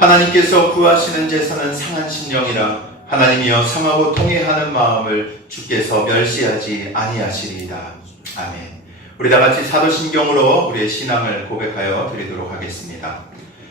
하나님께서 구하시는 제사는 상한 심령이라 하나님이여 상하고 통회하는 마음을 주께서 멸시하지 아니하시리이다. 아멘. 우리 다같이 사도신경으로 우리의 신앙을 고백하여 드리도록 하겠습니다.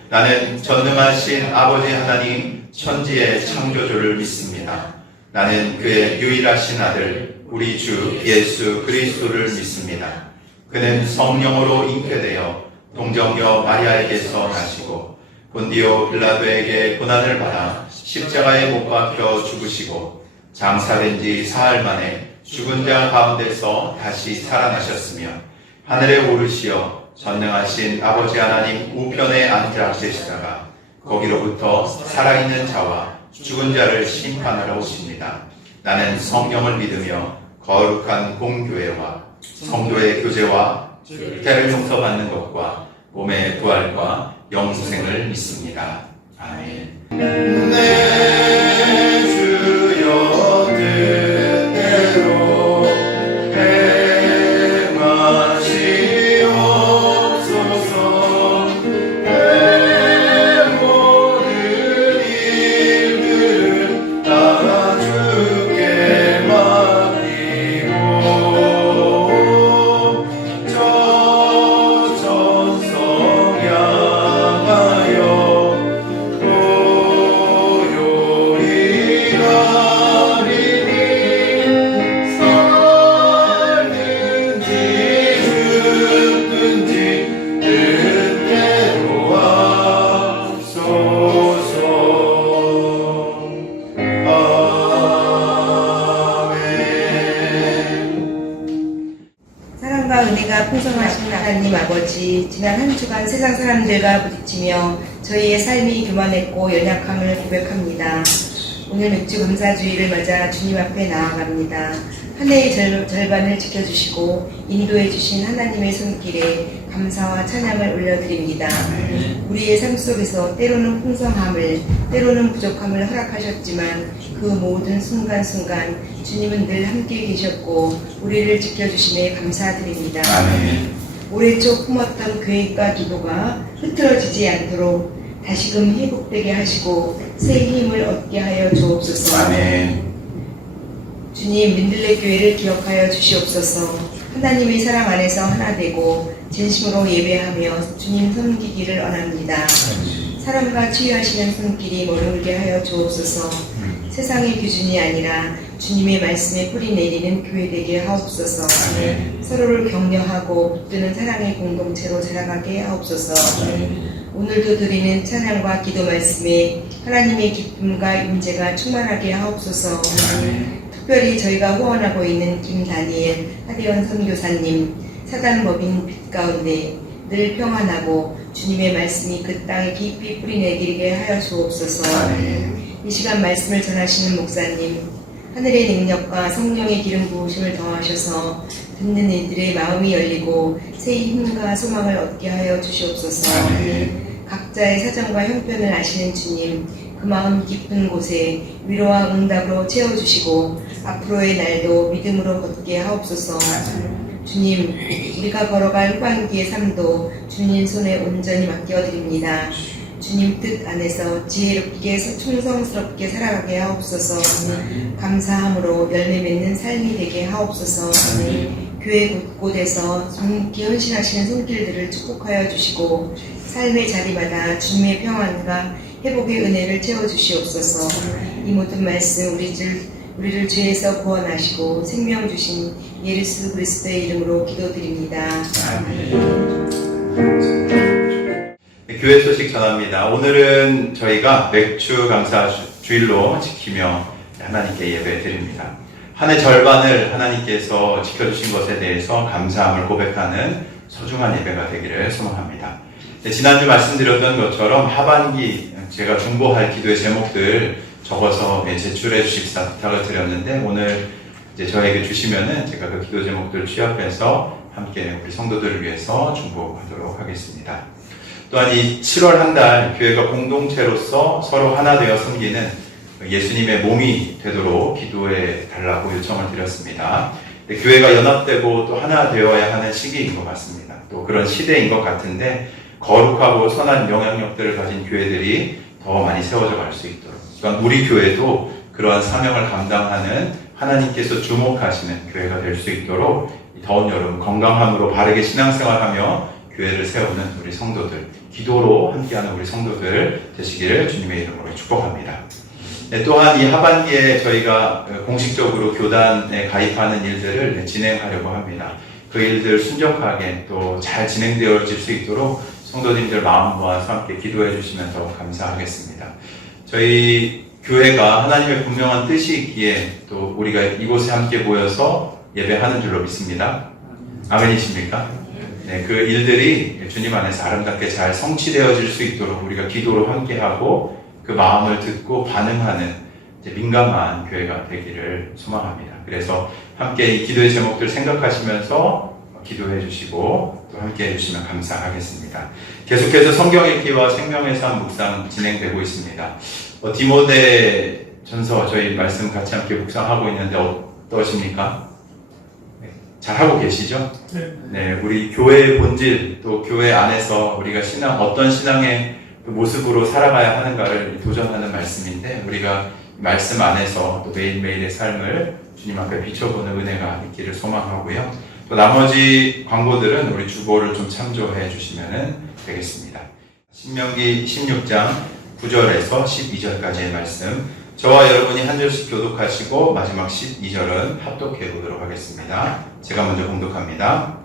나는 전능하신 아버지 하나님 천지의 창조주를 믿습니다. 나는 그의 유일하신 아들 우리 주 예수 그리스도를 믿습니다. 그는 성령으로 잉태되어 동정녀 마리아에게서 나시고 본디오 빌라도에게 고난을 받아 십자가에 못 박혀 죽으시고 장사된 지 사흘 만에 죽은 자 가운데서 다시 살아나셨으며 하늘에 오르시어 전능하신 아버지 하나님 우편에 앉아 계시다가 거기로부터 살아있는 자와 죽은 자를 심판하러 오십니다. 나는 성령을 믿으며 거룩한 공교회와 성도의 교제와 죄를 용서받는 것과 몸의 부활과 영생을 믿습니다. 아멘. 내 주여 뜻대로 행하시옵소서. 내 모든 일들을 다 주께 맡기고 저 전성 향하여 고요히 가리니 살든지 죽든지 뜻대로 하소서. 아멘. 사랑과 은혜가 풍성하신 하나님 아버지, 지난 한 주간 세상 사람들과 부딪히며 저희의 삶이 교만했고 연약함을 고백합니다. 오늘 맥주 감사주의를 맞아 주님 앞에 나아갑니다. 한 해의 절반을 지켜주시고 인도해 주신 하나님의 손길에 감사와 찬양을 올려드립니다. 우리의 삶 속에서 때로는 풍성함을, 때로는 부족함을 허락하셨지만 그 모든 순간순간 주님은 늘 함께 계셨고 우리를 지켜주심에 감사드립니다. 아멘. 올해 초 품었던 계획과 기도가 흐트러지지 않도록 다시금 회복되게 하시고 새 힘을 얻게 하여 주옵소서. 아멘. 주님, 민들레 교회를 기억하여 주시옵소서. 하나님의 사랑 안에서 하나 되고 진심으로 예배하며 주님 섬기기를 원합니다. 사람과 치유하시는 손길이 머물게 하여 주옵소서. 세상의 기준이 아니라 주님의 말씀에 뿌리 내리는 교회 되게 하옵소서. 아멘. 서로를 격려하고 붙드는 사랑의 공동체로 자라가게 하옵소서. 오늘도 드리는 찬양과 기도 말씀에 하나님의 기쁨과 임재가 충만하게 하옵소서. 특별히 저희가 후원하고 있는 김다니엘 하대원 선교사님, 사단법인 빛 가운데 늘 평안하고 주님의 말씀이 그 땅에 깊이 뿌리내리게 하여 주옵소서. 이 시간 말씀을 전하시는 목사님, 하늘의 능력과 성령의 기름 부으심을 더하셔서 듣는 이들의 마음이 열리고 새 힘과 소망을 얻게 하여 주시옵소서. 각자의 사정과 형편을 아시는 주님, 그 마음 깊은 곳에 위로와 응답으로 채워주시고 앞으로의 날도 믿음으로 걷게 하옵소서. 주님, 우리가 걸어갈 후반기의 삶도 주님 손에 온전히 맡겨드립니다. 주님 뜻 안에서 지혜롭게 충성스럽게 살아가게 하옵소서. 감사함으로 열매 맺는 삶이 되게 하옵소서. 교회 곳곳에서 정확히 헌신하시는 손길들을 축복하여 주시고 삶의 자리마다 주님의 평안과 회복의 은혜를 채워주시옵소서. 이 모든 말씀 우리를 죄에서 구원하시고 생명 주신 예수 그리스도의 이름으로 기도드립니다. 아멘. 교회 소식 전합니다. 오늘은 저희가 맥주 감사 주일로 지키며 하나님께 예배 드립니다. 한 해 절반을 하나님께서 지켜주신 것에 대해서 감사함을 고백하는 소중한 예배가 되기를 소망합니다. 지난주 말씀드렸던 것처럼 하반기 제가 중보할 기도의 제목들 적어서 제출해 주십사 부탁을 드렸는데 오늘 이제 저에게 주시면은 제가 그 기도 제목들을 취합해서 함께 우리 성도들을 위해서 중보하도록 하겠습니다. 또한 이 7월 한 달 교회가 공동체로서 서로 하나 되어 섬기는 예수님의 몸이 되도록 기도해 달라고 요청을 드렸습니다. 교회가 연합되고 또 하나 되어야 하는 시기인 것 같습니다. 또 그런 시대인 것 같은데 거룩하고 선한 영향력들을 가진 교회들이 더 많이 세워져 갈 수 있도록, 또한 우리 교회도 그러한 사명을 감당하는 하나님께서 주목하시는 교회가 될 수 있도록 이 더운 여름 건강함으로 바르게 신앙생활하며 교회를 세우는 우리 성도들, 기도로 함께하는 우리 성도들 되시기를 주님의 이름으로 축복합니다. 네, 또한 이 하반기에 저희가 공식적으로 교단에 가입하는 일들을 진행하려고 합니다. 그 일들 순적하게 또 잘 진행되어질 수 있도록 성도님들 마음 모아서 함께 기도해 주시면 더 감사하겠습니다. 저희 교회가 하나님의 분명한 뜻이 있기에 또 우리가 이곳에 함께 모여서 예배하는 줄로 믿습니다. 아멘이십니까? 네, 그 일들이 주님 안에서 아름답게 잘 성취되어질 수 있도록 우리가 기도로 함께하고 그 마음을 듣고 반응하는 민감한 교회가 되기를 소망합니다. 그래서 함께 이 기도의 제목들 생각하시면서 기도해 주시고 또 함께 해주시면 감사하겠습니다. 계속해서 성경 읽기와 생명의 삶 묵상 진행되고 있습니다. 디모데 전서 저희 말씀 같이 함께 묵상하고 있는데 어떠십니까? 네, 잘하고 계시죠? 네, 우리 교회의 본질 또 교회 안에서 우리가 어떤 신앙의 모습으로 살아가야 하는가를 도전하는 말씀인데 우리가 말씀 안에서 또 매일매일의 삶을 주님 앞에 비춰보는 은혜가 있기를 소망하고요. 또 나머지 광고들은 우리 주보를 좀 참조해 주시면 되겠습니다. 신명기 16장 9절에서 12절까지의 말씀, 저와 여러분이 한 절씩 교독하시고 마지막 12절은 합독해 보도록 하겠습니다. 제가 먼저 봉독합니다.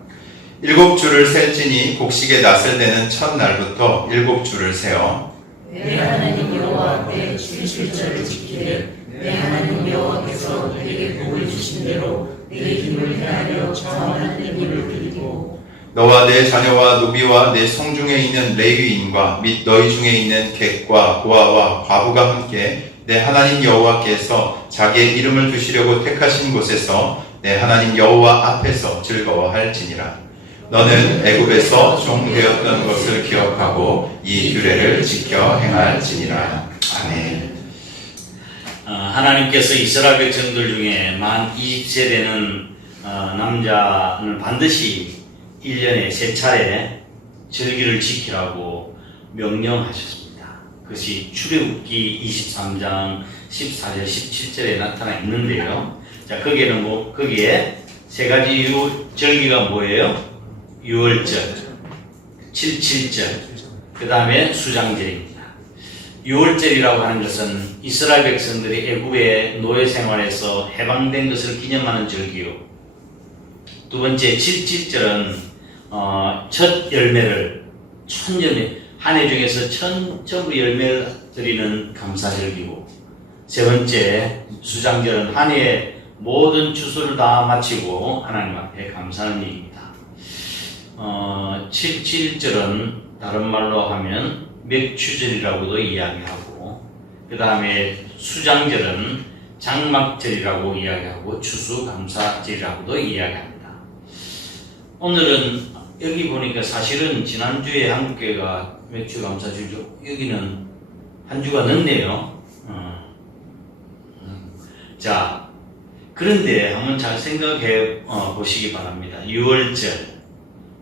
7주를 셀지니 곡식의 낫을 대는 첫날부터 7주를 세어 내 하나님 여호와 때 주일절을 지키되 내 하나님 여호와께서 내게 복을 주신 대로 내 힘을 다하여 저 하나님을 드리고 너와 내 자녀와 노비와 내 성중에 있는 레위인과 및 너희 중에 있는 객과 고아와 과부가 함께 내 하나님 여호와께서 자기의 이름을 두시려고 택하신 곳에서 내 하나님 여호와 앞에서 즐거워할지니라. 너는 애굽에서 종되었던 것을 기억하고 이 규례를 지켜 행할지니라. 아멘. 하나님께서 이스라엘 백성들 중에 만 20세 되는 남자는 반드시 1년에 3차례 절기를 지키라고 명령하셨습니다. 그것이 출애굽기 23장 14절 17절에 나타나 있는데요. 자, 거기에 세 가지 절기가 뭐예요? 6월절, 7.7절, 그 다음에 수장절입니다. 6월절이라고 하는 것은 이스라엘 백성들이 애굽의 노예 생활에서 해방된 것을 기념하는 절기요. 두 번째 7.7절은 첫 열매를 한 해 중에서 전부 열매를 드리는 감사절기고, 세 번째 수장절은 한 해의 모든 추수를 다 마치고 하나님 앞에 감사하는 일입니다. 7.7절은 다른 말로 하면 맥추절이라고도 이야기하고, 그 다음에 수장절은 장막절이라고 이야기하고 추수감사절이라고도 이야기합니다. 오늘은 여기 보니까 사실은 지난주에 한국교회가 맥추감사절이죠. 여기는 한 주가 늦네요. 자, 그런데 한번 잘 생각해 보시기 바랍니다. 6월절,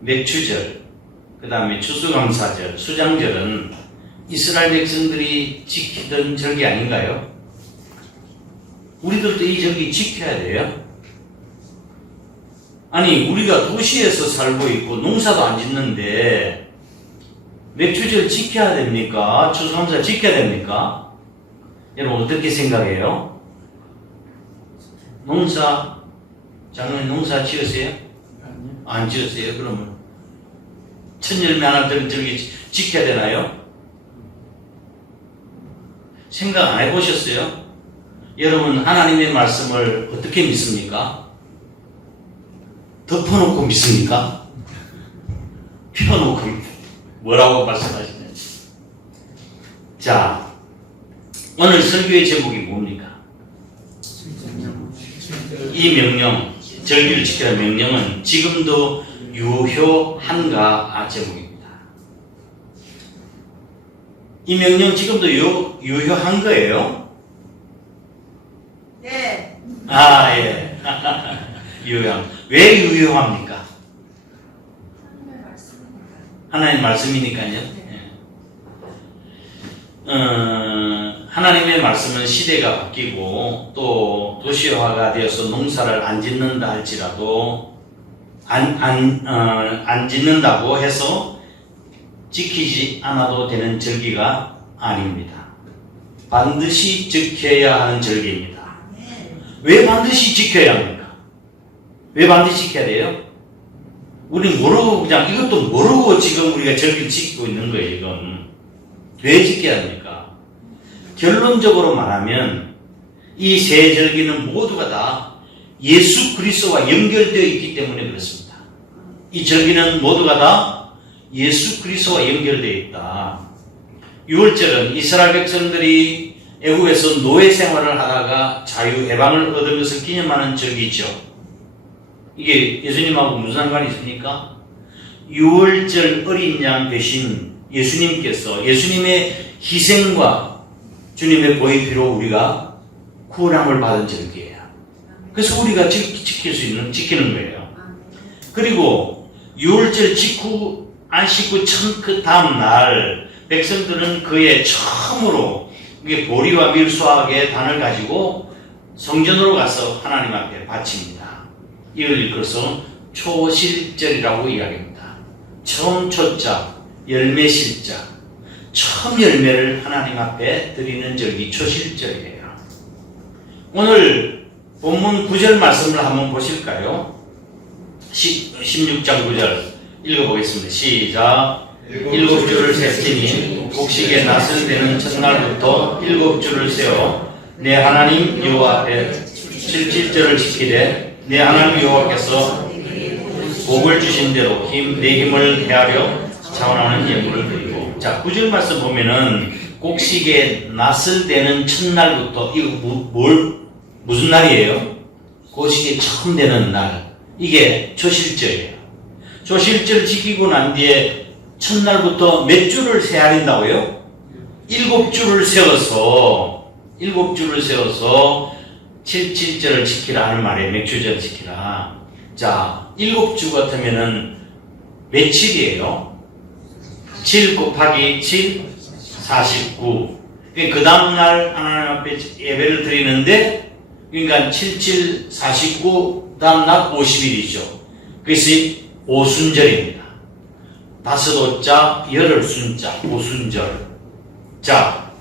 맥추절, 그 다음에 추수감사절, 수장절은 이스라엘 백성들이 지키던 절기 아닌가요? 우리들도 이 절기 지켜야 돼요. 아니, 우리가 도시에서 살고 있고 농사도 안 짓는데 맥추절 지켜야 됩니까? 추수감사 지켜야 됩니까? 여러분 어떻게 생각해요? 작년에 농사 지었어요? 안 지었어요? 그러면 첫 열매 하나 들은 절기 지켜야 되나요? 생각 안 해보셨어요? 여러분 하나님의 말씀을 어떻게 믿습니까? 덮어놓고 믿습니까? 펴놓고 뭐라고 말씀하시는지. 자, 오늘 설교의 제목이 뭡니까? 이 명령, 절기를 지키라는 명령은 지금도 유효한가 제목입니다. 이 명령 지금도 유효한 거예요? 네. 예. 유효한. 왜 유효합니까? 하나님 말씀이니까요. 하나님의 말씀은 시대가 바뀌고 또 도시화가 되어서 농사를 안 짓는다 할지라도 안 짓는다고 해서 지키지 않아도 되는 절기가 아닙니다. 반드시 지켜야 하는 절기입니다. 왜 반드시 지켜야 합니까? 왜 반드시 지켜야 돼요? 우리 모르고 그냥 이것도 모르고 지금 우리가 절기를 지키고 있는 거예요. 이건 왜 지켜야 합니까? 결론적으로 말하면 이 세 절기는 모두가 다 예수 그리스도와 연결되어 있기 때문에 그렇습니다. 이 절기는 모두가 다 예수 그리스도와 연결되어 있다. 유월절은 이스라엘 백성들이 애굽에서 노예 생활을 하다가 자유 해방을 얻은 것을 기념하는 절기죠. 이게 예수님하고 무슨 상관이 있습니까? 유월절 어린 양 대신 예수님께서 예수님의 희생과 주님의 보혈피로 우리가 구원함을 받은 절기예요. 그래서 우리가 지킬 수 있는 지키는 거예요. 그리고 유월절 직후 안식구 그 다음 날 백성들은 그의 처음으로 이게 보리와 밀수학의 단을 가지고 성전으로 가서 하나님 앞에 바칩니다. 이걸 일컬어서 초실절이라고 이야기합니다. 처음 초자, 열매 실자, 처음 열매를 하나님 앞에 드리는 절기 초실절이에요. 오늘 본문 9절 말씀을 한번 보실까요? 16장 9절 읽어보겠습니다. 시작. 7주를 셌으니 곡식의 낫을 되는 첫날부터 7주를 세어 내 하나님 여호와 앞에 7절을 지키되 내 하나님 여호와께서 복을 주신 대로 내 힘을 헤아려 자원하는 예물을 드리고. 자, 9절 말씀 보면은 곡식의 낫을 되는 첫날부터 이거 무슨 날이에요? 곡식이 처음 되는 날. 이게 초실절이에요. 초실절 지키고 난 뒤에 첫날부터 몇 주를 세야 된다고요? 7주를 세워서 7절을 지키라 하는 말이에요. 맥주절 지키라. 자, 7주 같으면은 며칠이에요? 7 곱하기 7, 49. 그 다음날 하나님 앞에 예배를 드리는데, 그러니까 7, 49, 다음날 50일이죠. 그것이 오순절입니다. 다섯 오자, 열흘 순자, 오순절. 자,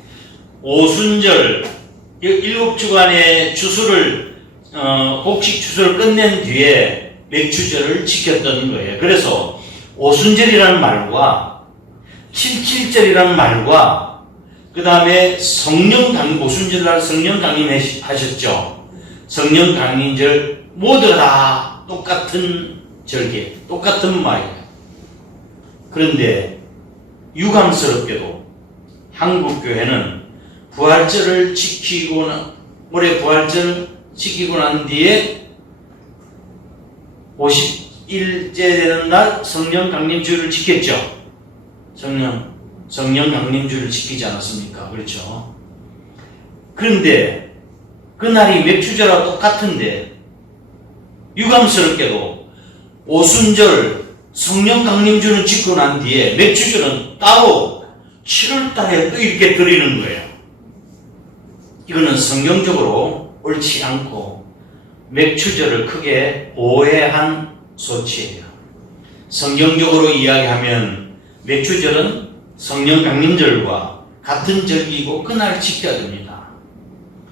오순절, 7주간의 주수를, 곡식 주수를 끝낸 뒤에 맥주절을 지켰던 거예요. 그래서 오순절이라는 말과 77절이라는 말과 그 다음에 오순절날 성령 강림하셨죠. 성령 강림절 모두 다 똑같은 절기, 똑같은 말이에요. 그런데 유감스럽게도 한국교회는 부활절을 올해 부활절 지키고 난 뒤에 50일째 되는 날 성령 강림주일을 지켰죠. 성령 강림주일을 지키지 않았습니까? 그렇죠. 그런데 그날이 맥주절과 똑같은데 유감스럽게도 오순절 성령 강림주는 지키고 난 뒤에 맥주절은 따로 7월달에 또 이렇게 드리는 거예요. 이거는 성경적으로 옳지 않고 맥주절을 크게 오해한 소치예요. 성경적으로 이야기하면 맥주절은 성령 강림절과 같은 절기이고 그날 지켜야 됩니다.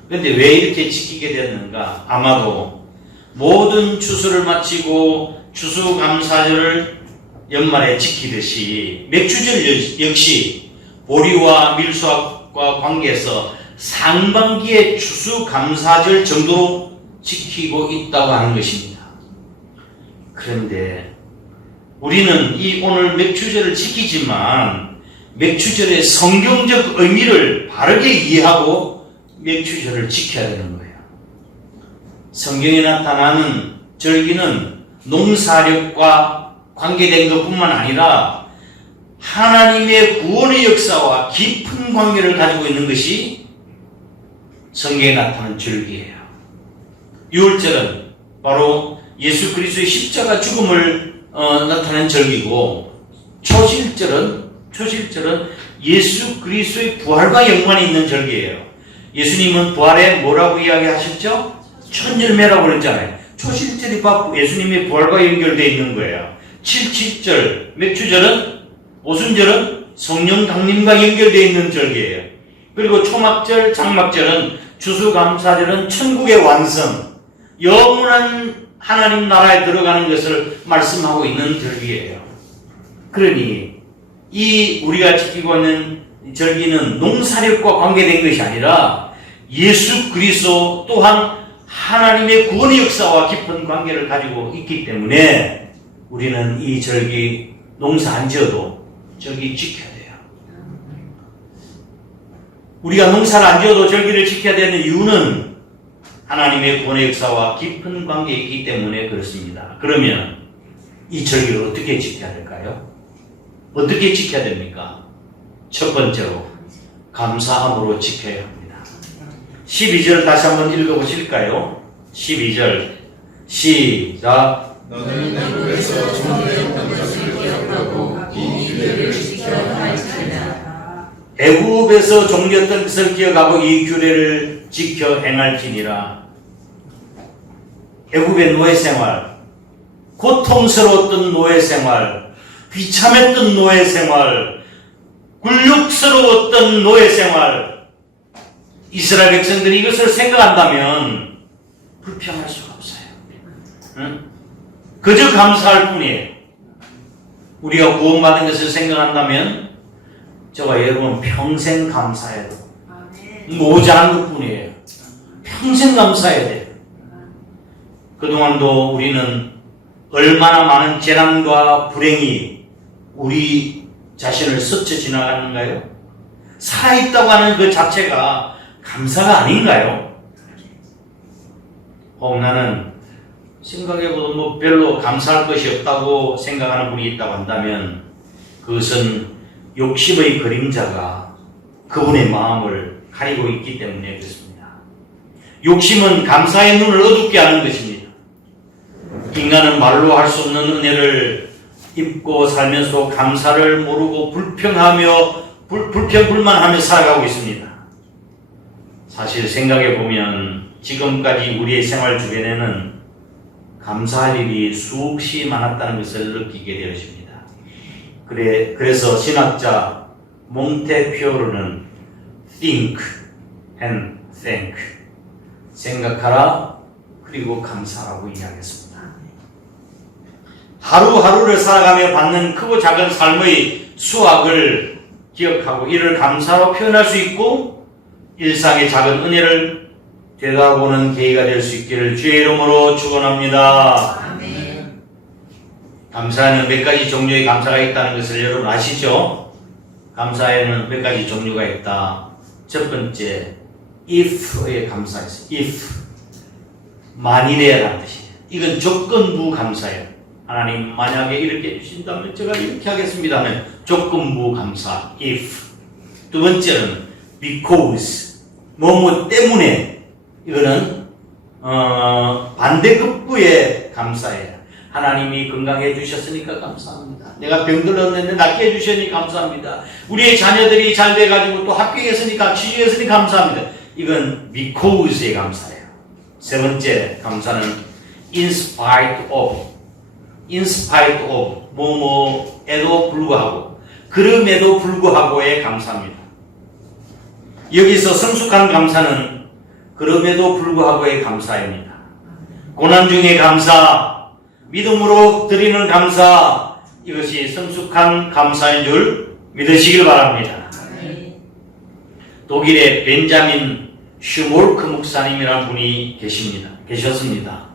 그런데 왜 이렇게 지키게 됐는가? 아마도 모든 추수를 마치고 추수감사절을 연말에 지키듯이 맥주절 역시 보리와 밀수학과 관계해서 상반기에 추수감사절 정도로 지키고 있다고 하는 것입니다. 그런데 우리는 이 오늘 맥주절을 지키지만 맥주절의 성경적 의미를 바르게 이해하고 맥주절을 지켜야 되는 거예요. 성경에 나타나는 절기는 농사력과 관계된 것뿐만 아니라 하나님의 구원의 역사와 깊은 관계를 가지고 있는 것이 성경에 나타나는 절기예요. 유월절은 바로 예수 그리스도의 십자가 죽음을 나타낸 절기고 초실절은 예수 그리스도의 부활과 연관이 있는 절기예요. 예수님은 부활에 뭐라고 이야기하셨죠? 첫 열매라고 그랬잖아요. 초실절이 예수님의 부활과 연결되어 있는 거예요. 77절, 맥주절은, 오순절은 성령 강림과 연결되어 있는 절기예요. 그리고 초막절, 장막절은, 추수감사절은 천국의 완성, 영원한 하나님 나라에 들어가는 것을 말씀하고 있는 절기예요. 그러니 이 우리가 지키고 있는 절기는 농사력과 관계된 것이 아니라 예수 그리스도 또한 하나님의 구원의 역사와 깊은 관계를 가지고 있기 때문에 우리는 이 절기 농사 안 지어도 절기 지켜야 돼요. 우리가 농사를 안 지어도 절기를 지켜야 되는 이유는 하나님의 구원의 역사와 깊은 관계에 있기 때문에 그렇습니다. 그러면 이 절기를 어떻게 지켜야 될까요? 어떻게 지켜야 됩니까? 첫 번째로 감사함으로 지켜야 합니다. 12절 다시 한번 읽어보실까요? 12절 시작. 너는 애굽에서 종되었던 것을 기억하고 이 규례를 지켜 행할지니라. 애굽에서 종되었던 것을 기억하고 이 규례를 지켜 행할지니라. 애굽의 노예 생활, 고통스러웠던 노예 생활, 비참했던 노예 생활, 굴욕스러웠던 노예 생활, 이스라엘 백성들이 이것을 생각한다면 불평할 수가 없어요. 응? 그저 감사할 뿐이에요. 우리가 구원받은 것을 생각한다면 저와 여러분 평생 감사해야 돼요. 모자란 것뿐이에요. 평생 감사해야 돼요. 그동안도 우리는 얼마나 많은 재난과 불행이 우리 자신을 스쳐 지나가는가요? 살아있다고 하는 그 자체가 감사가 아닌가요? 나는 생각해보도 뭐 별로 감사할 것이 없다고 생각하는 분이 있다고 한다면 그것은 욕심의 그림자가 그분의 마음을 가리고 있기 때문에 그렇습니다. 욕심은 감사의 눈을 어둡게 하는 것입니다. 인간은 말로 할 수 없는 은혜를 입고 살면서 감사를 모르고 불평불만하며 살아가고 있습니다. 사실 생각해보면 지금까지 우리의 생활 주변에는 감사할 일이 수없이 많았다는 것을 느끼게 되었습니다. 그래서 신학자 몽테피오르는 think and thank, 생각하라 그리고 감사라고 이야기했습니다. 하루하루를 살아가며 받는 크고 작은 삶의 수확을 기억하고 이를 감사로 표현할 수 있고 일상의 작은 은혜를 되돌아보는 계기가 될 수 있기를 주의 이름으로 축원합니다. 아멘. 감사에는 몇 가지 종류의 감사가 있다는 것을 여러분 아시죠? 감사에는 몇 가지 종류가 있다. 첫 번째, if의 감사가 있어요. if, 만일에라는 뜻이에요. 이건 조건부 감사예요. 하나님 만약에 이렇게 해주신다면 제가 이렇게 하겠습니다 하면 조건부 감사, if. 두 번째는 because, 뭐뭐 때문에. 이거는 반대급부의 감사예요. 하나님이 건강해 주셨으니까 감사합니다. 내가 병들었는데 낫게 해주셨으니 감사합니다. 우리의 자녀들이 잘 돼가지고 또 합격했으니까 취직했으니 감사합니다. 이건 because의 감사예요. 세 번째 감사는 in spite of, 뭐뭐에도 불구하고, 그럼에도 불구하고의 감사입니다. 여기서 성숙한 감사는 그럼에도 불구하고의 감사입니다. 고난 중의 감사, 믿음으로 드리는 감사, 이것이 성숙한 감사인 줄 믿으시길 바랍니다. 독일의 벤자민 슈몰크 목사님이라는 분이 계셨습니다.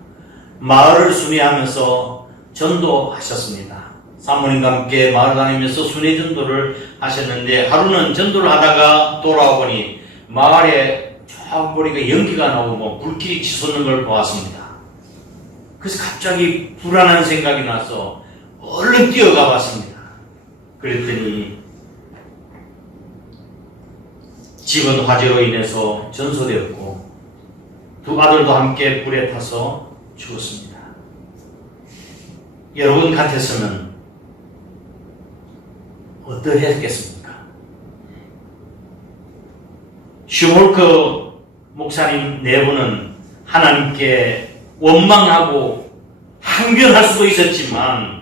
마을을 순회하면서 전도하셨습니다. 사모님과 함께 마을 다니면서 순회 전도를 하셨는데 하루는 전도를 하다가 돌아오더니 마을에 저 머리가 연기가 나오고 불길이 치솟는 걸 보았습니다. 그래서 갑자기 불안한 생각이 나서 얼른 뛰어가 봤습니다. 그랬더니 집은 화재로 인해서 전소되었고 두 아들도 함께 불에 타서 죽었습니다. 여러분 같았으면 어떠했겠습니까? 슈몰크 목사님 네 분은 하나님께 원망하고 항변할 수도 있었지만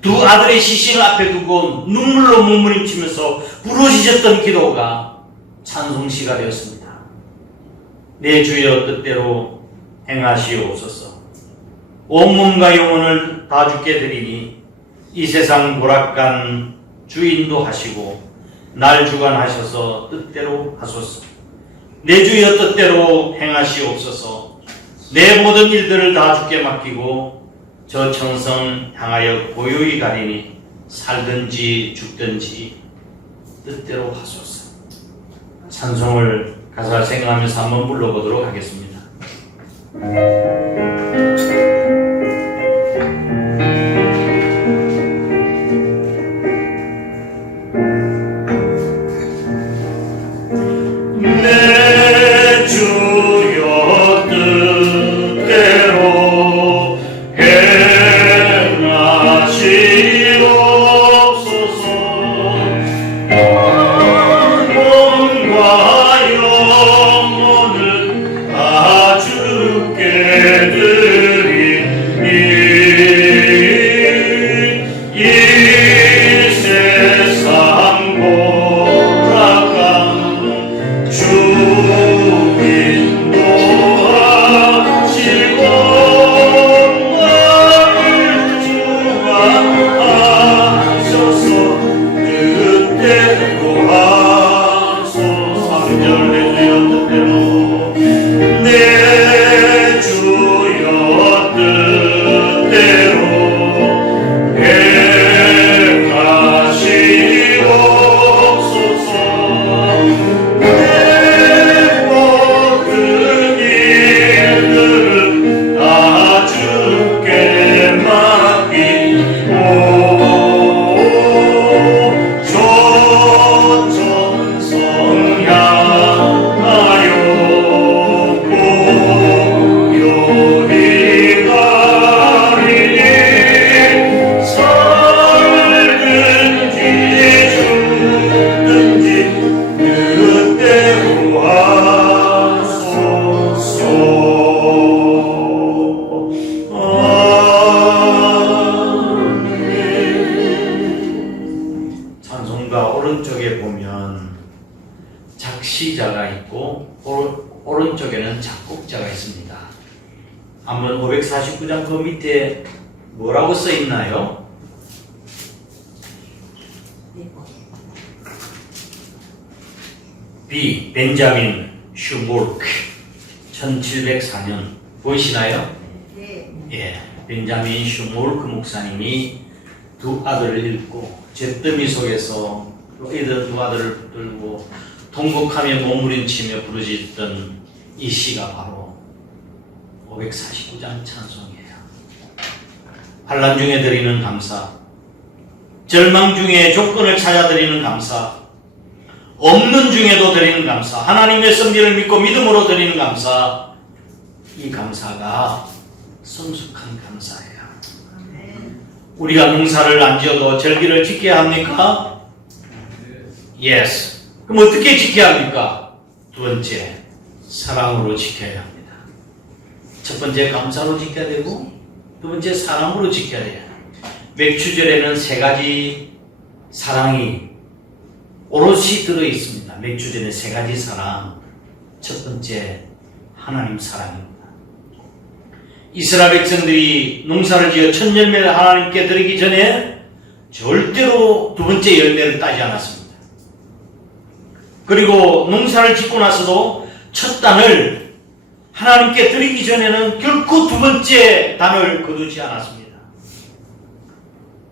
두 아들의 시신을 앞에 두고 눈물로 몸부림치면서 부르짖었던 기도가 찬송시가 되었습니다. 내 주여 뜻대로 행하시옵소서. 온몸과 영혼을 다 주께 드리니 이 세상 몰락간 주인도 하시고 날 주관하셔서 뜻대로 하소서. 내 주여 뜻대로 행하시옵소서. 내 모든 일들을 다 주께 맡기고 저 천성 향하여 고요히 가리니 살든지 죽든지 뜻대로 하소서. 찬송을 가사를 생각하면서 한번 불러보도록 하겠습니다. 내 주여 뜻대로 행하시옵소서. 몸과 영혼을 다 주께 드리니 이 세상 몰락간 주인도 하시고 나를 주관하셔서 뜻대로 하소서. 3절 내 주여 뜻대로 행하시옵소서. 내 모든 일들을 다 주께 맡기고 저 천성 향하여 고요히 가리니 살든지 죽든지 뜻대로 하소서. 찬송가 오른쪽에 보면 작시자가 있고 오른쪽에는 작곡자가 있습니다. 한번 549장 그 밑에 뭐라고 써 있나요? B. 벤자민 슈몰크 1704년 보이시나요? 네. 예, 벤자민 슈몰크 목사님이 두 아들을 잃고 잿더미 속에서 이들 두 아들을 붙들고 통곡하며 몸부림치며 부르짖던 이 시가 바로 549장 찬송이에요. 환난 중에 드리는 감사, 절망 중에 조건을 찾아 드리는 감사, 없는 중에도 드리는 감사, 하나님의 섭리를 믿고 믿음으로 드리는 감사, 이 감사가 성숙한 감사예요. 우리가 농사를 안 지어도 절기를 지켜야 합니까? Yes. 그럼 어떻게 지켜야 합니까? 두 번째, 사랑으로 지켜야 합니다. 첫 번째 감사로 지켜야 되고 두 번째 사랑으로 지켜야 돼요. 맥주절에는 세 가지 사랑이 오롯이 들어있습니다. 맥주절에 세 가지 사랑. 첫 번째, 하나님 사랑입니다. 이스라엘 백성들이 농사를 지어 첫 열매를 하나님께 드리기 전에 절대로 두 번째 열매를 따지 않았습니다. 그리고 농사를 짓고 나서도 첫 단을 하나님께 드리기 전에는 결코 두 번째 단을 거두지 않았습니다.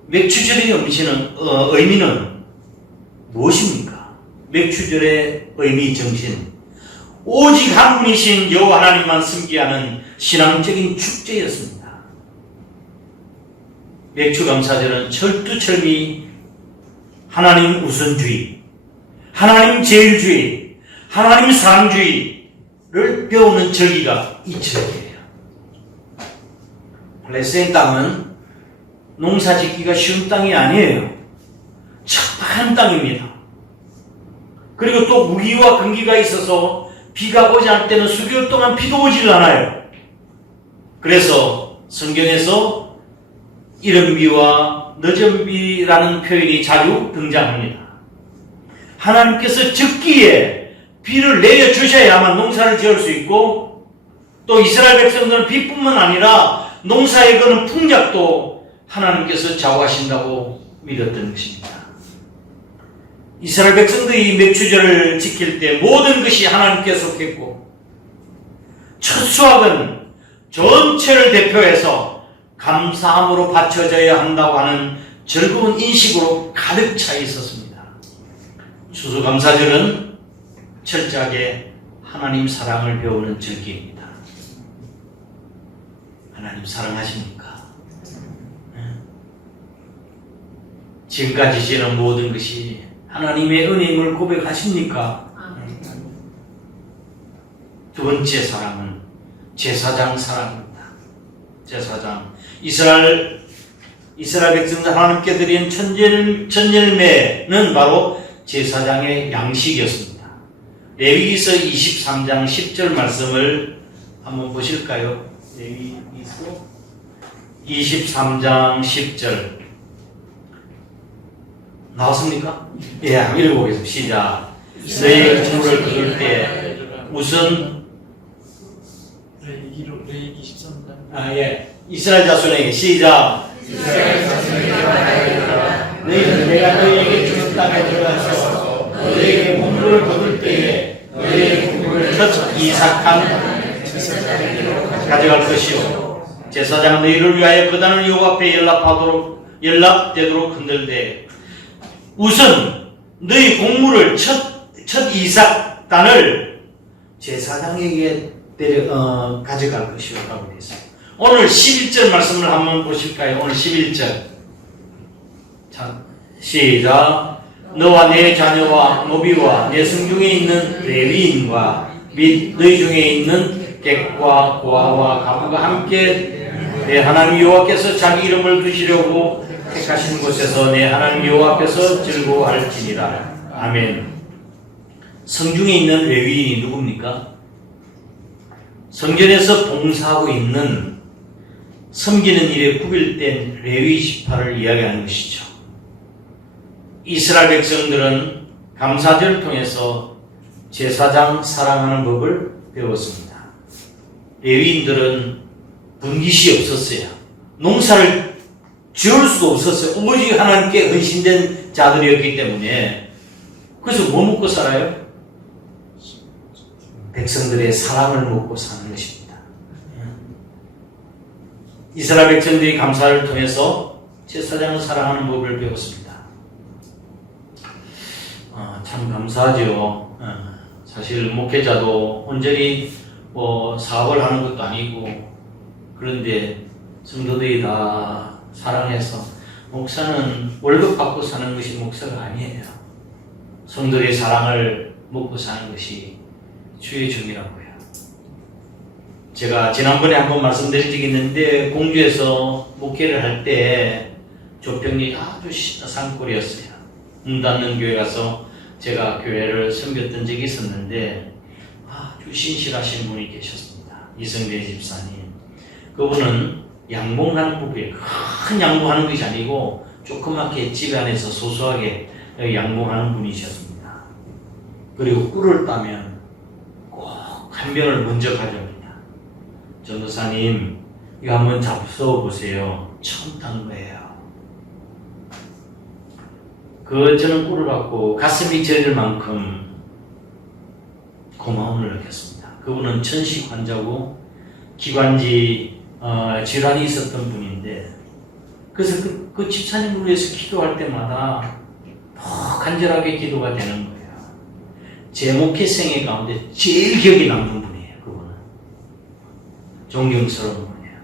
맥주절의 의미는 무엇입니까? 맥주절의 의미 정신, 오직 한 분이신 여호와 하나님만 섬기하는 신앙적인 축제였습니다. 맥주감사절은 철두철미 하나님 우선주의, 하나님 제일주의, 하나님 사랑주의를 배우는 절기가 이 절기예요. 팔레스타인 땅은 농사 짓기가 쉬운 땅이 아니에요. 척박한 땅입니다. 그리고 또 무기와 건기가 있어서 비가 오지 않을 때는 수개월 동안 비도 오질 않아요. 그래서 성경에서 이른 비와 늦은 비라는 표현이 자주 등장합니다. 하나님께서 적기에 비를 내려주셔야만 농사를 지을 수 있고, 또 이스라엘 백성들은 비뿐만 아니라 농사에 거는 풍작도 하나님께서 좌우하신다고 믿었던 것입니다. 이스라엘 백성들이 맥추절을 지킬 때 모든 것이 하나님께 속했고, 첫 수확은 전체를 대표해서 감사함으로 바쳐져야 한다고 하는 즐거운 인식으로 가득 차 있었습니다. 추수감사절은 철저하게 하나님 사랑을 배우는 절기입니다. 하나님 사랑하십니까? 지금까지 지는 모든 것이 하나님의 은혜임을 고백하십니까? 두 번째 사랑은 제사장 사랑입니다. 제사장. 이스라엘 백성들 하나님께 드린 천열매는 바로 제사장의 양식이었습니다. 레위기서 23장 10절 말씀을 한번 보실까요? 레위기서 23장 10절 나왔습니까? 예, 한번 읽어보겠습니다. 시작. 너희 국물을 거둘 때 우선 레위기 13장. 예, 이스라엘 자손에게 시작. 너희는 내가 너희에게 주는 땅에 들어가서 너희에게 국물을 거둘 때에 너희의 국물을 첫 이삭한 가져갈 것이요, 제사장 너희를 위하여 그단을 여호와 앞에 연락되도록 흔들되 우선 너희 곡물을 첫 이삭단을 제사장에게 가져갈 것이라고 되어 있어요. 오늘 11절 말씀을 한번 보실까요? 오늘 11절. 자, 시작. 너와 내 자녀와 노비와 내 성중에 있는 레위인과 및 너희 중에 있는 객과 고아와 가부가 함께 내 하나님 여호와께서 자기 이름을 두시려고 택하신 곳에서 내 하나님 여호와 앞에서 즐거워할지니라. 아멘. 성중에 있는 레위인이 누굽니까? 성전에서 봉사하고 있는 섬기는 일에 구별된 레위 지파를 이야기하는 것이죠. 이스라엘 백성들은 감사절을 통해서 제사장 사랑하는 법을 배웠습니다. 레위인들은 분깃이 없었어요. 농사를 지을 수도 없었어요. 오직 하나님께 헌신된 자들이었기 때문에. 그래서 뭐 먹고 살아요? 백성들의 사랑을 먹고 사는 것입니다. 이스라엘 백성들이 감사를 통해서 제사장을 사랑하는 법을 배웠습니다. 참 감사하죠. 사실 목회자도 온전히 사업을 하는 것도 아니고, 그런데 성도들이 다 사랑해서, 목사는 월급 받고 사는 것이 목사가 아니에요. 성도들의 사랑을 먹고 사는 것이 주의 종이라고요. 제가 지난번에 한번 말씀드린 적이 있는데, 공주에서 목회를 할 때 조평이 아주 산골이었어요. 문 닫는 교회 가서 제가 교회를 섬겼던 적이 있었는데, 아주 신실하신 분이 계셨습니다. 이성대 집사님. 그분은 양봉하는 분이에요. 큰 양봉하는 것이 아니고 조그맣게 집 안에서 소소하게 양봉하는 분이셨습니다. 그리고 꿀을 따면 꼭 한 병을 먼저 가져옵니다. 전도사님, 이거 한번 잡숴보세요. 처음 딴 거예요. 저는 꿀을 받고 가슴이 저릴 만큼 고마움을 느꼈습니다. 그분은 천식 환자고 기관지 질환이 있었던 분인데, 그래서 그 집사님을 위해서 기도할 때마다 더 간절하게 기도가 되는 거예요. 제 목회생의 가운데 제일 기억에 남는 분이에요. 그분은 존경스러운 분이에요.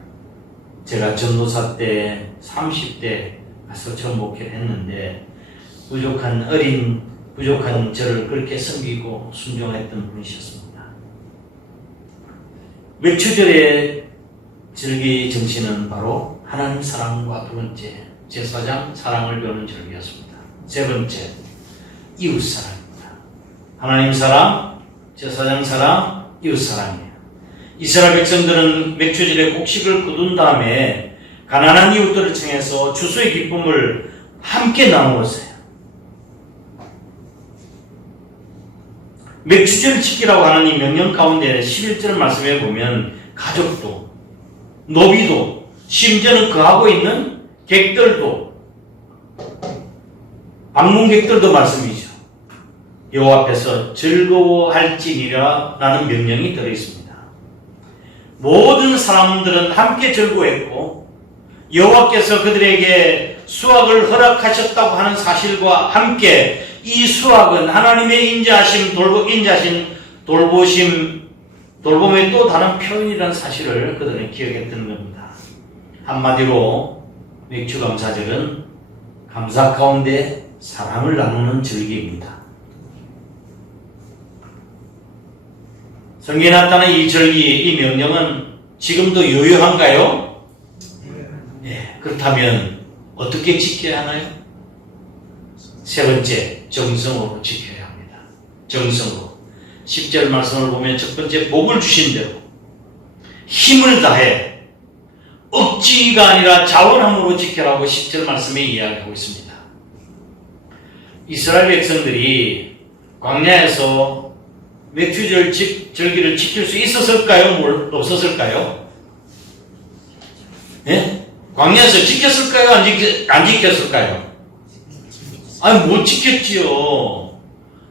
제가 전도사 때 30대 가서 처음 목회를 했는데, 부족한 저를 그렇게 섬기고 순종했던 분이셨습니다. 맥추절의 절기 정신은 바로 하나님 사랑과 두 번째, 제사장 사랑을 배우는 절기였습니다. 세 번째, 이웃 사랑입니다. 하나님 사랑, 제사장 사랑, 이웃 사랑이에요. 이스라엘 백성들은 맥추절에 곡식을 거둔 다음에 가난한 이웃들을 청해서 추수의 기쁨을 함께 나누었어요. 맥추절을 지키라고 하는 이 명령 가운데 11절 말씀에 보면 가족도, 노비도, 심지어는 거하고 있는 객들도, 방문객들도 말씀이죠. 여호와 앞에서 즐거워할지니라 라는 명령이 들어있습니다. 모든 사람들은 함께 즐거워했고 여호와께서 그들에게 수확을 허락하셨다고 하는 사실과 함께 이 수확은 하나님의 인자하심, 돌봄의 또 다른 표현이라는 사실을 그들은 기억했던 겁니다. 한마디로 맥주감사절은 감사 가운데 사랑을 나누는 절기입니다. 성경에 나타난 이 절기, 이 명령은 지금도 유효한가요? 네. 그렇다면 어떻게 지켜야 하나요? 세 번째, 정성으로 지켜야 합니다. 정성으로. 10절 말씀을 보면 첫 번째, 복을 주신 대로 힘을 다해 억지가 아니라 자원함으로 지켜라고 10절 말씀에 이야기하고 있습니다. 이스라엘 백성들이 광야에서 맥추절 절기를 지킬 수 있었을까요? 없었을까요? 예? 광야에서 지켰을까요? 안 지켰을까요? 아니, 못 지켰지요.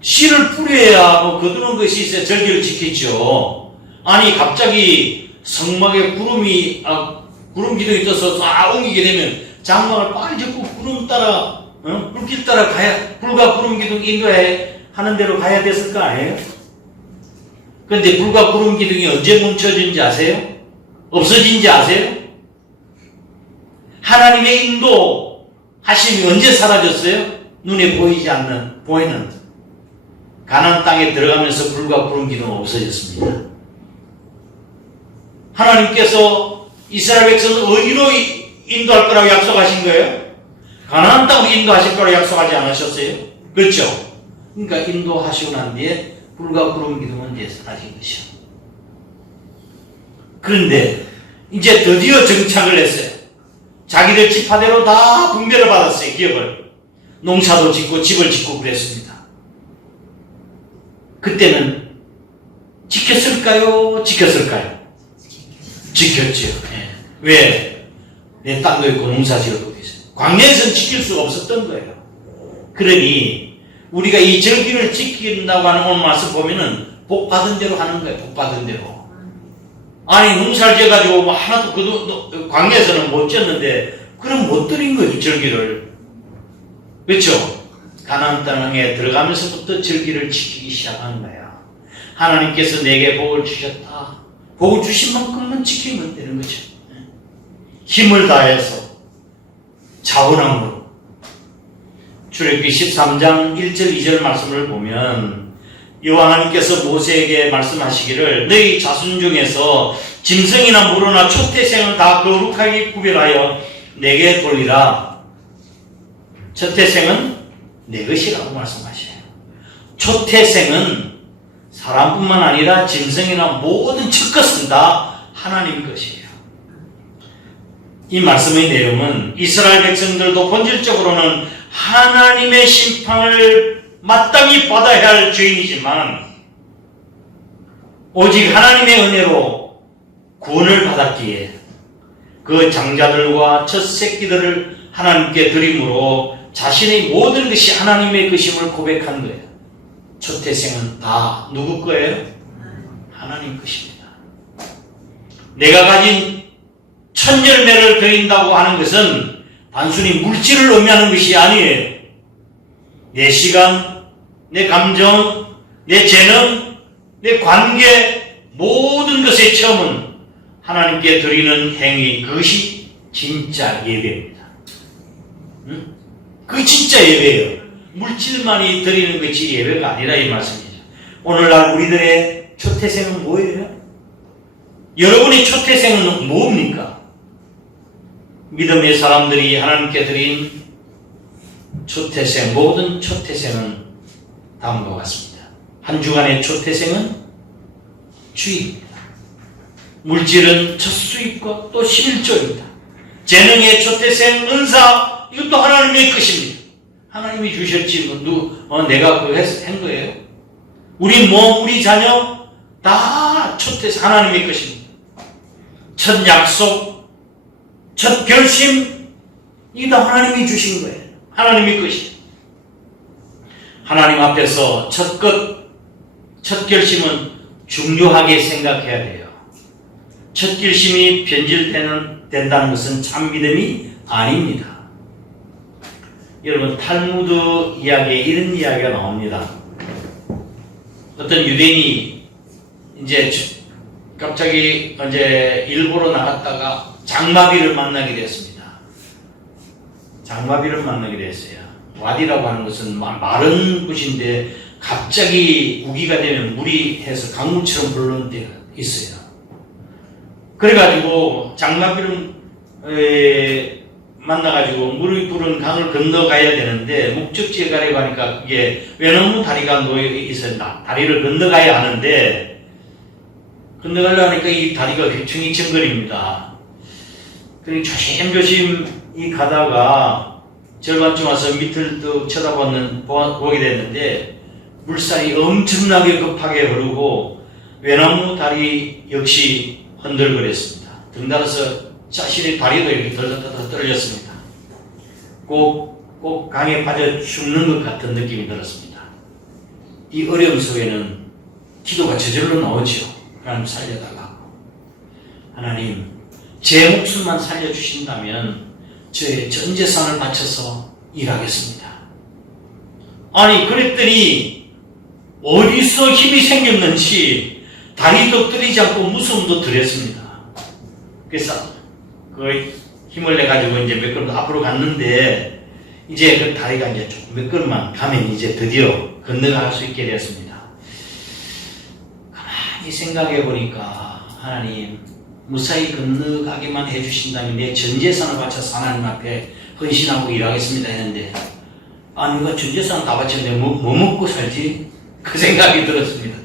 씨를 뿌려야 거두는 것이 있어야 절기를 지켰죠. 아니, 갑자기 성막에 구름 기둥이 떠서 쫙 옮기게 되면 장막을 빨리 짚고 구름 따라, 불길 따라 불과 구름 기둥 인도해 하는 대로 가야 됐을 거 아니에요? 그런데 불과 구름 기둥이 언제 멈춰진지 아세요? 없어진지 아세요? 하나님의 인도 하심이 언제 사라졌어요? 눈에 보이는 가나안 땅에 들어가면서 불과 구름 기둥은 없어졌습니다. 하나님께서 이스라엘 백성을 어디로 인도할 거라고 약속하신 거예요? 가나안 땅으로 인도하실 거라고 약속하지 않으셨어요? 그렇죠? 그러니까 인도하시고 난 뒤에 불과 구름 기둥은 이제 사라진 것이요. 그런데 이제 드디어 정착을 했어요. 자기들 지파대로 다 분배를 받았어요. 기업을. 농사도 짓고 집을 짓고 그랬습니다. 그때는 지켰을까요? 지켰을까요? 지켰죠. 네. 왜? 내 땅도 있고 농사 지었고 있어요. 광야에서는 지킬 수가 없었던 거예요. 그러니 우리가 이 절기를 지킨다고 하는 오늘 말씀 보면은 복 받은 대로 하는 거예요. 복 받은 대로. 아니, 농사를 지어가지고 뭐 하나도 광야에서는 못 지었는데 그럼 못 드린 거죠, 절기를. 그렇죠? 가나안 땅에 들어가면서부터 절기를 지키기 시작한 거야. 하나님께서 내게 복을 주셨다. 복을 주신 만큼만 지키면 되는 거죠. 힘을 다해서 자원함으로. 출애굽기 13장 1절 2절 말씀을 보면 여호와 하나님께서 모세에게 말씀하시기를 너희 자손 중에서 짐승이나 무로나 초태생을 다 거룩하게 구별하여 내게 돌리라. 초태생은 내 것이라고 말씀하셔요. 초태생은 사람뿐만 아니라 짐승이나 모든 첫것은 다 하나님 것이에요. 이 말씀의 내용은 이스라엘 백성들도 본질적으로는 하나님의 심판을 마땅히 받아야 할 죄인이지만 오직 하나님의 은혜로 구원을 받았기에 그 장자들과 첫 새끼들을 하나님께 드림으로 자신의 모든 것이 하나님의 것임을 고백한 거예요. 초태생은 다 누구 거예요? 하나님 것입니다. 내가 가진 천열매를 드린다고 하는 것은 단순히 물질을 의미하는 것이 아니에요. 내 시간, 내 감정, 내 재능, 내 관계, 모든 것의 처음은 하나님께 드리는 행위, 그것이 진짜 예배입니다. 그게 진짜 예배예요. 물질만이 드리는 것이 예배가 아니라 이 말씀이죠. 오늘날 우리들의 초태생은 뭐예요? 여러분의 초태생은 뭡니까? 믿음의 사람들이 하나님께 드린 초태생, 모든 초태생은 다음과 같습니다. 한 주간의 초태생은 주입니다. 물질은 첫 수입과 또 11조입니다. 재능의 초태생, 은사, 이것도 하나님의 것입니다. 하나님이 주셨지, 내가 그거 한 거예요. 우리 몸, 우리 자녀, 다 초태생 하나님의 것입니다. 첫 약속, 첫 결심, 이거 다 하나님이 주신 거예요. 하나님의 것이에요. 하나님 앞에서 첫 결심은 중요하게 생각해야 돼요. 첫 결심이 변질된다는 것은 참 믿음이 아닙니다. 여러분, 탈무드 이야기에 이런 이야기가 나옵니다. 어떤 유대인이 이제 갑자기 이제 일보로 나갔다가 장마비를 만나게 되었습니다. 장마비를 만나게 되었어요. 와디라고 하는 것은 마른 곳인데 갑자기 우기가 되면 물이 해서 강물처럼 흐르는 데가 있어요. 그래가지고 장마비를 만나가지고 물이 부른 강을 건너가야 되는데 목적지에 가려고 하니까 그게 외나무 다리가 놓여 있어요. 다리를 건너가야 하는데 건너가려고 하니까 이 다리가 휘청휘청거립니다. 그리고 조심조심 이 가다가 절반쯤 와서 밑을 뚝 보게 됐는데 물살이 엄청나게 급하게 흐르고 외나무 다리 역시 흔들거렸습니다. 등달아서 자신의 다리도 이렇게 덜덜덜 떨렸습니다. 꼭 강에 빠져 죽는 것 같은 느낌이 들었습니다. 이 어려움 속에는 기도가 저절로 나오죠. 하나님 살려달라고. 하나님, 제 목숨만 살려주신다면 저의 전 재산을 바쳐서 일하겠습니다. 아니, 그랬더니 어디서 힘이 생겼는지 다리도 떨리지 않고 무서움도 덜했습니다. 그래서 그 힘을 내가지고 이제 몇 걸음 앞으로 갔는데 이제 그 다리가 이제 조금 몇 걸음만 가면 이제 드디어 건너갈 수 있게 되었습니다. 가만히 생각해 보니까 하나님, 무사히 건너가게만 해주신다면 내 전 재산을 바쳐서 하나님 앞에 헌신하고 일하겠습니다 했는데, 아니, 이거 전 재산 다 바쳤는데 뭐 먹고 살지? 그 생각이 들었습니다.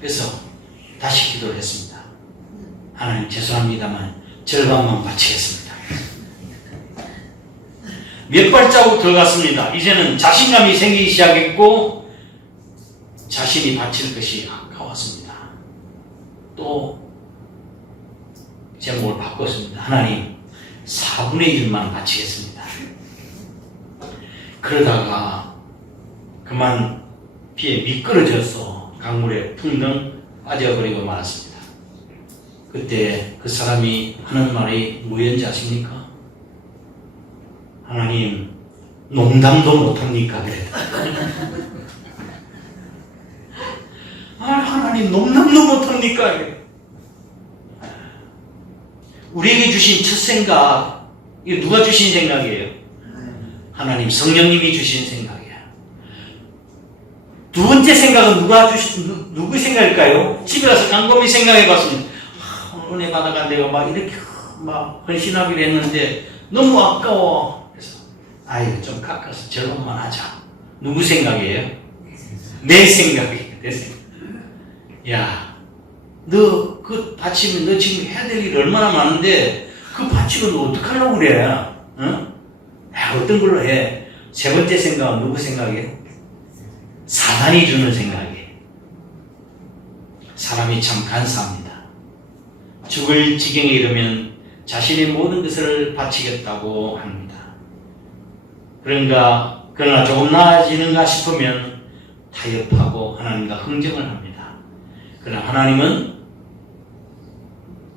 그래서 다시 기도를 했습니다. 하나님, 죄송합니다만 절반만 바치겠습니다. 몇 발자국 들어갔습니다. 이제는 자신감이 생기기 시작했고 자신이 바칠 것이 아까웠습니다. 또 제목을 바꿨습니다. 하나님, 4분의 1만 바치겠습니다. 그러다가 그만 피에 미끄러져서 강물에 퉁덩 빠져버리고 말았습니다. 그때 그 사람이 하는 말이 뭐였는지 아십니까? 하나님, 농담도 못합니까? 그랬다. 하나님, 농담도 못합니까? 우리에게 주신 첫 생각, 이거 누가 주신 생각이에요? 하나님, 성령님이 주신 생각이에요. 두 번째 생각은 누구 생각일까요? 집에 가서 곰곰이 생각해 봤습니다. 오늘 은혜 받아가 내가 막 이렇게 헌신하기로 했는데 너무 아까워. 그래서 좀 깎아서 절반만 하자. 누구 생각이에요? 내 생각이에요. 내 생각. 야, 너 그 바치면 너 지금 해야 될 일이 얼마나 많은데 그 바치고 너 어떡하려고 그래? 응? 어떤 걸로 해? 세 번째 생각은 누구 생각이에요? 사단이 주는 생각이에요. 사람이 참 간사합니다. 죽을 지경에 이르면 자신의 모든 것을 바치겠다고 합니다. 그러나 조금 나아지는가 싶으면 타협하고 하나님과 흥정을 합니다. 그러나 하나님은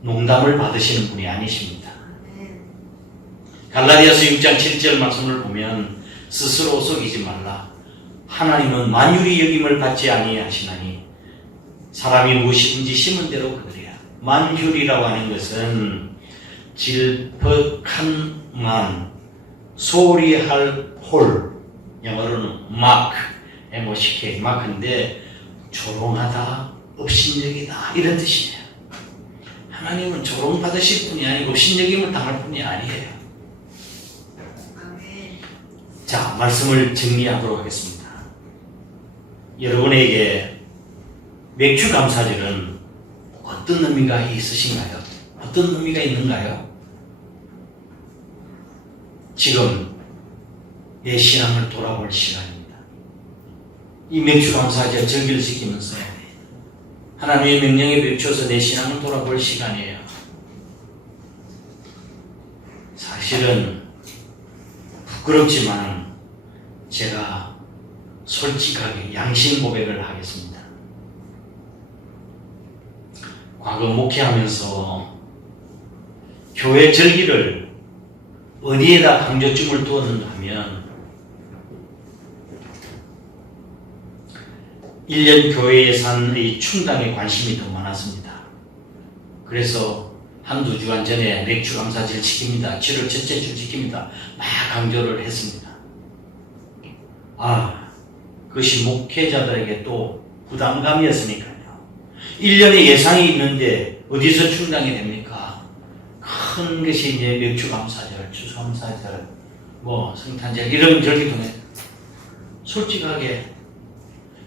농담을 받으시는 분이 아니십니다. 갈라디아서 6장 7절 말씀을 보면 스스로 속이지 말라. 하나님은 만유리 여김을 받지 아니하시나니 사람이 무엇이든지 심은 대로 거두리라. 만유리라고 하는 것은 질퍽한 만, 소홀히 할 홀, 영어로는 mark, M-O-C-K, 마크인데 조롱하다, 업신여기다 이런 뜻이에요. 하나님은 조롱받으실 분이 아니고 업신여김을 당할 분이 아니에요. 자, 말씀을 정리하도록 하겠습니다. 여러분에게 맥주 감사절은 어떤 의미가 있으신가요? 어떤 의미가 있는가요? 지금 내 신앙을 돌아볼 시간입니다. 이 맥주 감사절 절기를 지키면서 하나님의 명령에 비추어서 내 신앙을 돌아볼 시간이에요. 사실은 부끄럽지만 제가 솔직하게 양심 고백을 하겠습니다. 과거 목회하면서 교회 절기를 어디에다 강조점을 두었는가 하면 1년 교회 예산의 충당에 관심이 더 많았습니다. 그래서 한두 주간 전에 맥주 감사절 지킵니다. 7월 첫째 주 지킵니다. 막 강조를 했습니다. 그것이 목회자들에게 또 부담감이었으니까요. 1년에 예상이 있는데 어디서 충당이 됩니까? 큰 것이 이제 맥주 감사절, 추수감사절, 성탄절 이런 절기 중에 솔직하게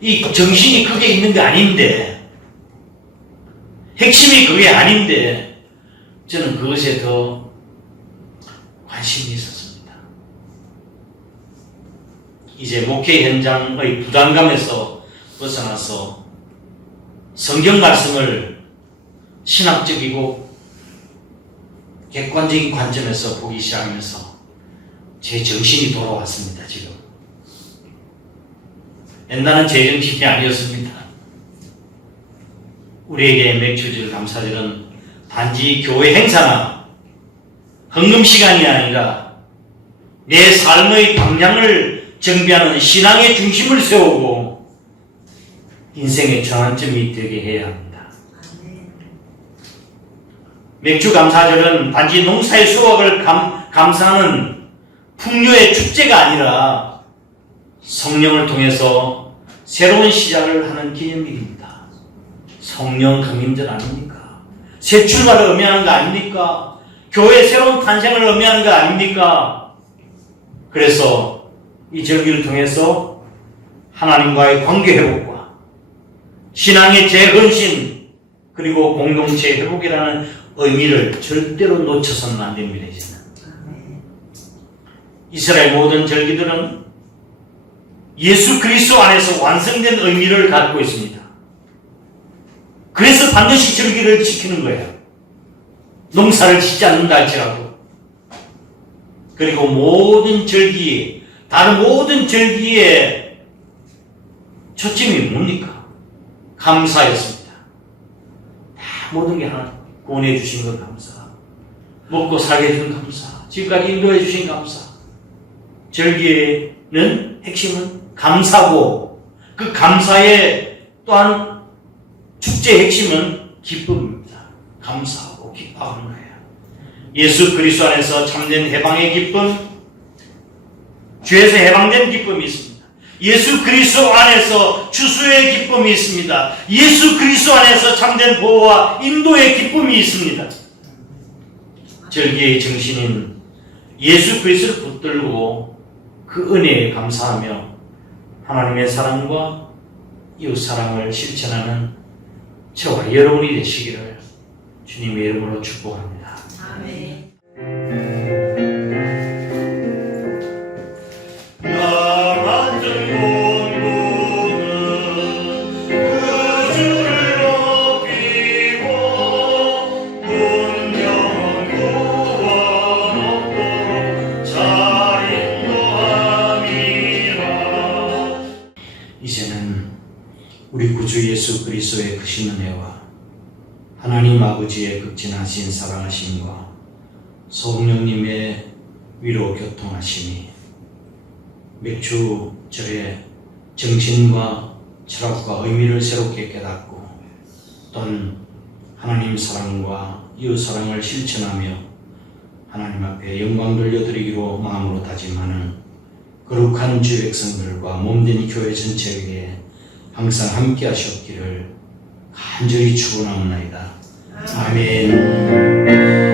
이 정신이 그게 있는 게 아닌데, 핵심이 그게 아닌데 저는 그것에 더 관심이 있었습니다. 이제 목회 현장의 부담감에서 벗어나서 성경 말씀을 신학적이고 객관적인 관점에서 보기 시작하면서 제 정신이 돌아왔습니다. 지금 옛날은 제 정신이 아니었습니다. 우리에게 맥주절 감사절은 단지 교회 행사나 헌금 시간이 아니라 내 삶의 방향을 정비하는 신앙의 중심을 세우고 인생의 전환점이 되게 해야 합니다. 맥주 감사절은 단지 농사의 수확을 감사하는 풍요의 축제가 아니라 성령을 통해서 새로운 시작을 하는 기념일입니다. 성령 강림절 아닙니까? 새 출발을 의미하는 거 아닙니까? 교회의 새로운 탄생을 의미하는 거 아닙니까? 그래서 이 절기를 통해서 하나님과의 관계 회복과 신앙의 재건신 그리고 공동체 회복이라는 의미를 절대로 놓쳐서는 안 됩니다. 이제는 이스라엘 모든 절기들은 예수 그리스도 안에서 완성된 의미를 갖고 있습니다. 그래서 반드시 절기를 지키는 거예요. 농사를 짓지 않는다 할지라도. 그리고 모든 절기, 다른 모든 절기의 초점이 뭡니까? 감사였습니다. 다 모든 게 하나 구원해 주신 것 감사, 먹고 살게 해준 감사, 지금까지 인도해 주신 감사. 절기에는 핵심은 감사고 그 감사의 또한 축제의 핵심은 기쁨입니다. 감사하고 기뻐하는 거예요. 예수 그리스도 안에서 참된 해방의 기쁨, 죄에서 해방된 기쁨이 있습니다. 예수 그리스도 안에서 추수의 기쁨이 있습니다. 예수 그리스도 안에서 참된 보호와 인도의 기쁨이 있습니다. 절기의 정신인 예수 그리스도를 붙들고 그 은혜에 감사하며 하나님의 사랑과 이웃 사랑을 실천하는 저와 여러분이 되시기를 주님의 이름으로 축복합니다. 아멘. 나 만든 공동은 그 주를 높이고 운명 구원 얻도록 잘 인도함이라. 이제는 우리 구주 예수 그리스도의 크신 은혜와 하나님 아버지의 극진하신 사랑하심과 성령님의 위로 교통하심이 맥주절의 정신과 철학과 의미를 새롭게 깨닫고 또한 하나님 사랑과 이웃 사랑을 실천하며 하나님 앞에 영광 돌려드리기로 마음으로 다짐하는 거룩한 주 백성들과 몸된 교회 전체에게 항상 함께 하셨기를 간절히 축원하옵나이다. 아멘.